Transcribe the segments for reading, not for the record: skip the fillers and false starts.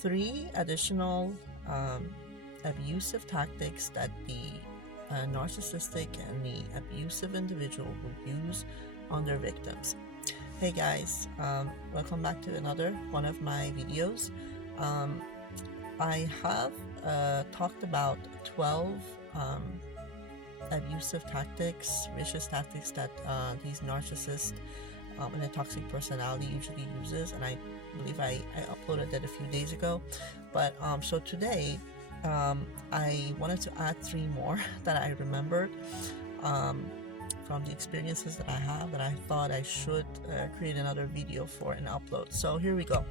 3 additional abusive tactics that the narcissistic and the abusive individual will use on their victims. Hey guys, welcome back to another one of my videos. I have talked about 12 abusive tactics, vicious tactics that these narcissists and a toxic personality usually uses, and I believe I uploaded that a few days ago. But so today I wanted to add 3 more that I remembered from the experiences that I have, that I thought I should create another video for and upload. So here we go.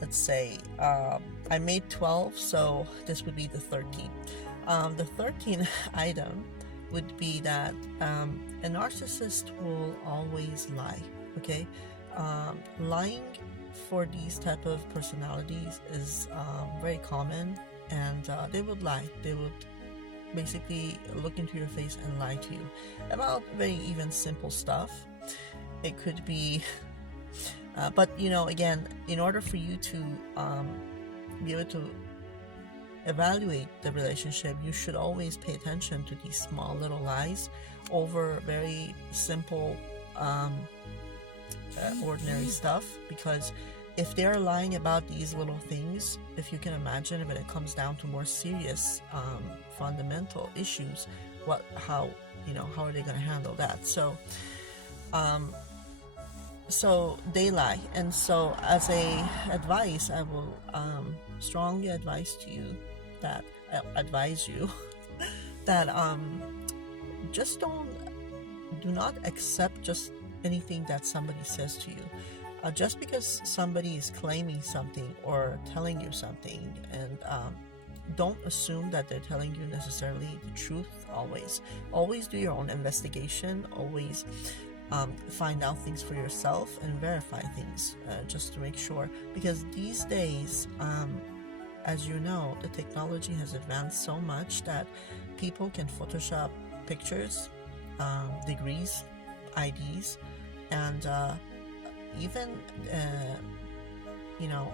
Let's say I made 12, so this would be the 13th. The 13th item would be that a narcissist will always lie. Okay, lying for these type of personalities is very common, and they would lie. They would basically look into your face and lie to you about very even simple stuff. It could be but you know, again, in order for you to be able to evaluate the relationship, you should always pay attention to these small little lies over very simple ordinary stuff, because if they're lying about these little things, if you can imagine, when it comes down to more serious fundamental issues, how are they going to handle that? So so they lie, and so as a advice, I will strongly advise you that just do not accept just anything that somebody says to you. Just because somebody is claiming something or telling you something, and don't assume that they're telling you necessarily the truth. Always do your own investigation. Always find out things for yourself and verify things just to make sure, because these days, as you know, the technology has advanced so much that people can Photoshop pictures, degrees, IDs, and even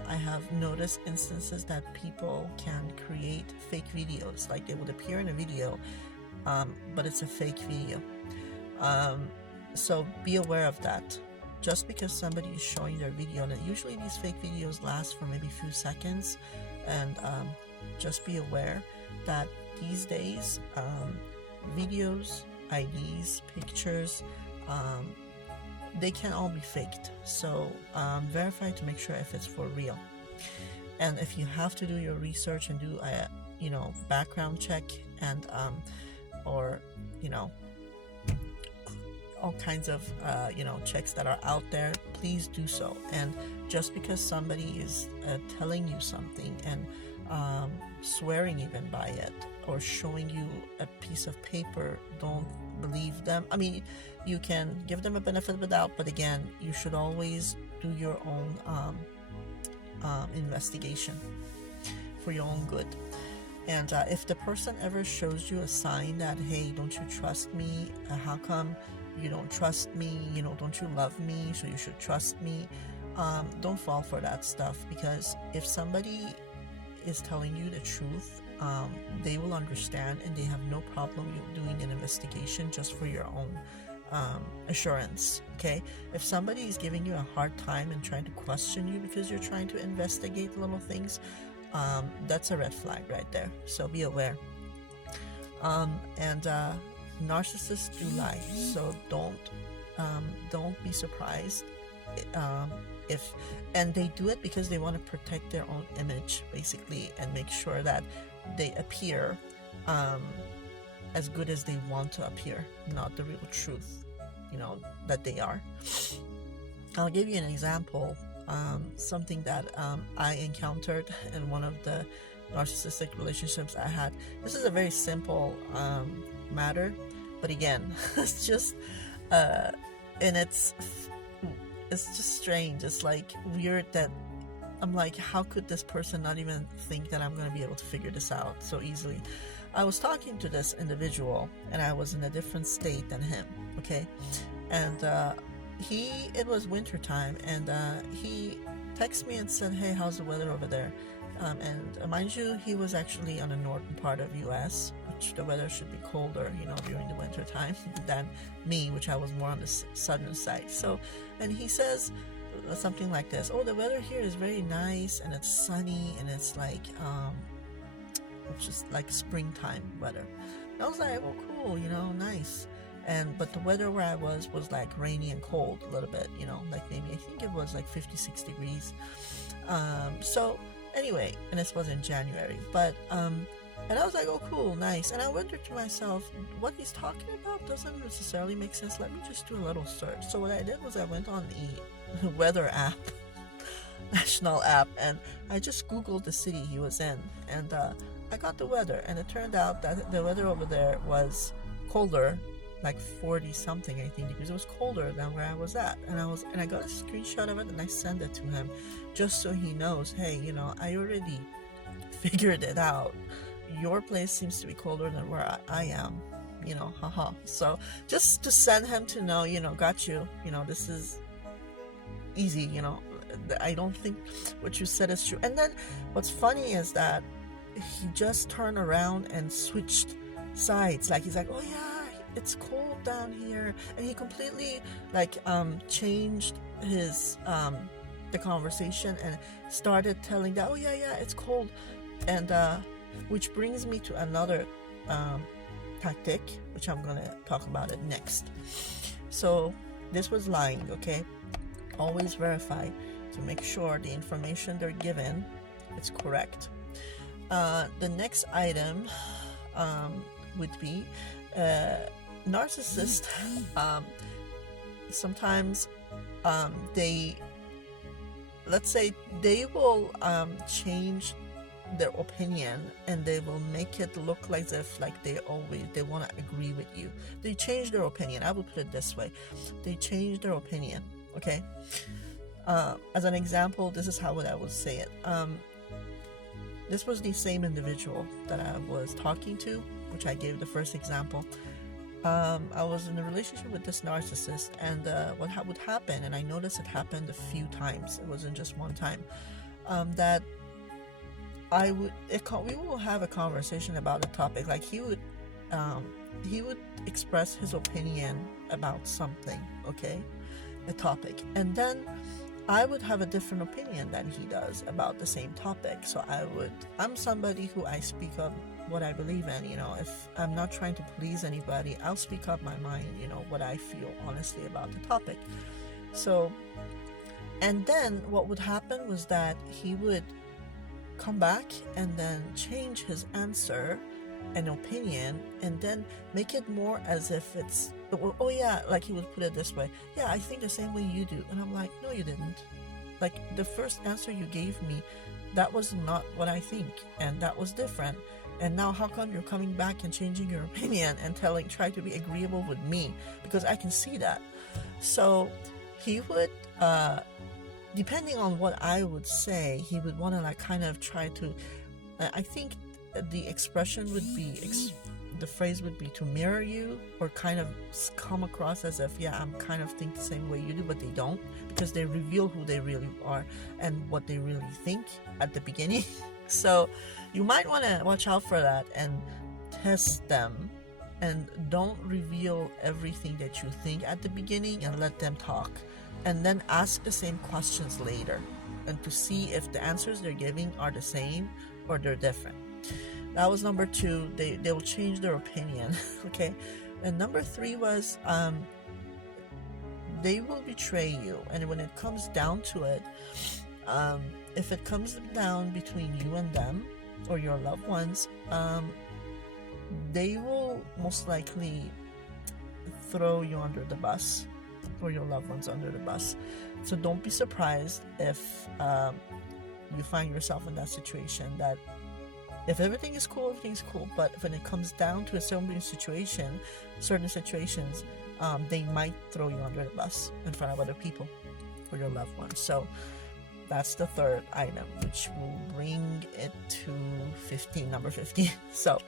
I have noticed instances that people can create fake videos, like they would appear in a video, but it's a fake video. So be aware of that. Just because somebody is showing their video, and usually these fake videos last for maybe a few seconds, and just be aware that these days videos, IDs, pictures, they can all be faked. So verify to make sure if it's for real. And if you have to do your research and do a background check, and or all kinds of checks that are out there, please do so. And just because somebody is telling you something and swearing even by it, or showing you a piece of paper, don't believe them. I mean, you can give them a benefit of the doubt, but again, you should always do your own investigation for your own good. And if the person ever shows you a sign that, hey, don't you trust me? How come you don't trust me? Don't you love me? So you should trust me. Don't fall for that stuff, because if somebody is telling you the truth, they will understand, and they have no problem you doing an investigation just for your own assurance. Okay, if somebody is giving you a hard time and trying to question you because you're trying to investigate little things, that's a red flag right there. So be aware. And narcissists do lie, so don't be surprised and they do it because they want to protect their own image, basically, and make sure that they appear as good as they want to appear, not the real truth that they are. I'll give you an example, something that I encountered in one of the narcissistic relationships I had. This is a very simple matter, but again, it's just and it's just strange. It's like weird that I'm like, how could this person not even think that I'm going to be able to figure this out so easily? I was talking to this individual, and I was in a different state than him, okay? And it was winter time, and he texted me and said, "Hey, how's the weather over there?" And mind you, he was actually on the northern part of U.S., which the weather should be colder, during the winter time than me, which I was more on the southern side. So, and he says something like this: "Oh, the weather here is very nice, and it's sunny, and it's like just like springtime weather." And I was like, "Oh, cool, nice." But the weather where I was like rainy and cold a little bit, like maybe I think it was like 56 degrees. So anyway, and this was in January, but and I was like, "Oh, cool, nice." And I wondered to myself, what he's talking about doesn't necessarily make sense. Let me just do a little search. So what I did was I went on the weather app, national app, and I just Googled the city he was in, and I got the weather, and it turned out that the weather over there was colder, like 40 something I think degrees. It was colder than where I was at, and I got a screenshot of it, and I sent it to him just so he knows, hey, I already figured it out. Your place seems to be colder than where I am, haha. So just to send him to know, got you, this is easy, I don't think what you said is true. And then what's funny is that he just turned around and switched sides. Like he's like, "Oh yeah, it's cold down here," and he completely changed his the conversation and started telling that, "Oh yeah, it's cold," and which brings me to another tactic, which I'm gonna talk about it next. So this was lying, okay? Always verify to make sure the information they're given is correct. The next item would be narcissists. Sometimes let's say they will change their opinion, and they will make it look like as if they want to agree with you. They change their opinion. I would put it this way: they change their opinion. Okay. As an example, this is how I would say it. This was the same individual that I was talking to, which I gave the first example. I was in a relationship with this narcissist, and what would happen, and I noticed it happened a few times, it wasn't just one time, that we will have a conversation about a topic. Like he would express his opinion about something, okay, a topic, and then I would have a different opinion than he does about the same topic. So I'm somebody who I speak up what I believe in, if I'm not trying to please anybody, I'll speak up my mind, what I feel honestly about the topic. So, and then what would happen was that he would come back and then change his answer and opinion, and then make it more as if it's, "Oh yeah," like he would put it this way: "Yeah, I think the same way you do." And I'm like, "No, you didn't. Like the first answer you gave me, that was not what I think, and that was different. And now how come you're coming back and changing your opinion and try to be agreeable with me, because I can see that." So he would, depending on what I would say, he would want to kind of try to, I think the expression would be, the phrase would be to mirror you, or kind of come across as if, yeah, I'm kind of think the same way you do, but they don't, because they reveal who they really are and what they really think at the beginning. So you might want to watch out for that and test them, and don't reveal everything that you think at the beginning, and let them talk, and then ask the same questions later, and to see if the answers they're giving are the same or they're different. That was number 2. They will change their opinion. Okay. And number 3 was they will betray you. And when it comes down to it, if it comes down between you and them, or your loved ones, they will most likely throw you under the bus, or your loved ones under the bus. So don't be surprised if you find yourself in that situation, that if everything is cool, everything's cool, but when it comes down to a certain situations, they might throw you under the bus in front of other people, or your loved ones. So that's the third item, which will bring it to number 15. So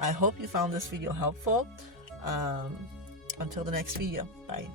I hope you found this video helpful. Until the next video, bye.